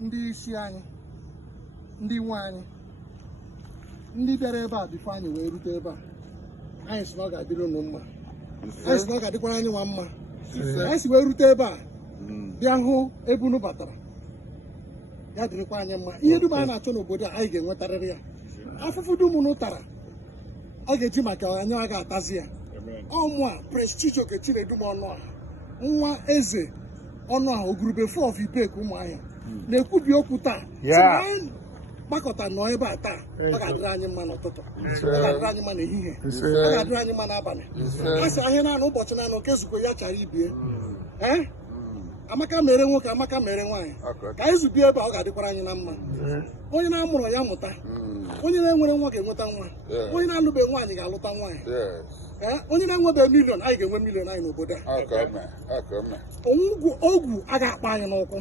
ndị isi anyị, ndị nwe anyị, ndị bịara ebe a bifo anyị wee rute ebe a. Anyị si na ọ ga-adịrị unu mma. Anyị si na ọ ga-adịkwara anyị nwa mma. Anyị si wee rute ebe a bịa hụ ebe unu batara. Ya dịrịkwa anyị mma. Ihe dum a na-achọ n'obodo a anyị ga-enwetarịrị ya. Afụfụ dum unu tara ọ ga-eji maka anyị a ga-atazi ya. Ọmụ a Prestige Okechidum Onuoha, nwa eze Onuoha Ogurube 4 of Ibeku Ụmụahịa na-ekwubi okwu taa. Gbakọta nọ ebe a taa, ọ ga-adịrị anyị mma n'ụtụtụ, ọ ga-adịrị anyị mma n'ehihie, ọ ga-adịrị anyị mma n'abalị. A sị ahịa naanị ụbọchị naanị oke zukọ ya chara ibie. Amaka mere nwoke, Amaka mere nwaanyị. Ka anyị zubie ebe a ọ ga-adịkwara anyị na mma. Onye na-amụrụ ya mụta, onye na-enwere nwa ga-enweta nwa, onye na-alụbeghị nwaanyị ga-alụta nwaanyị. Onye na-enwebeghị milion anyị ga-enwe milion anyị n'obodo a. Ogwu agaghị akpa anyị n'ụkwụ.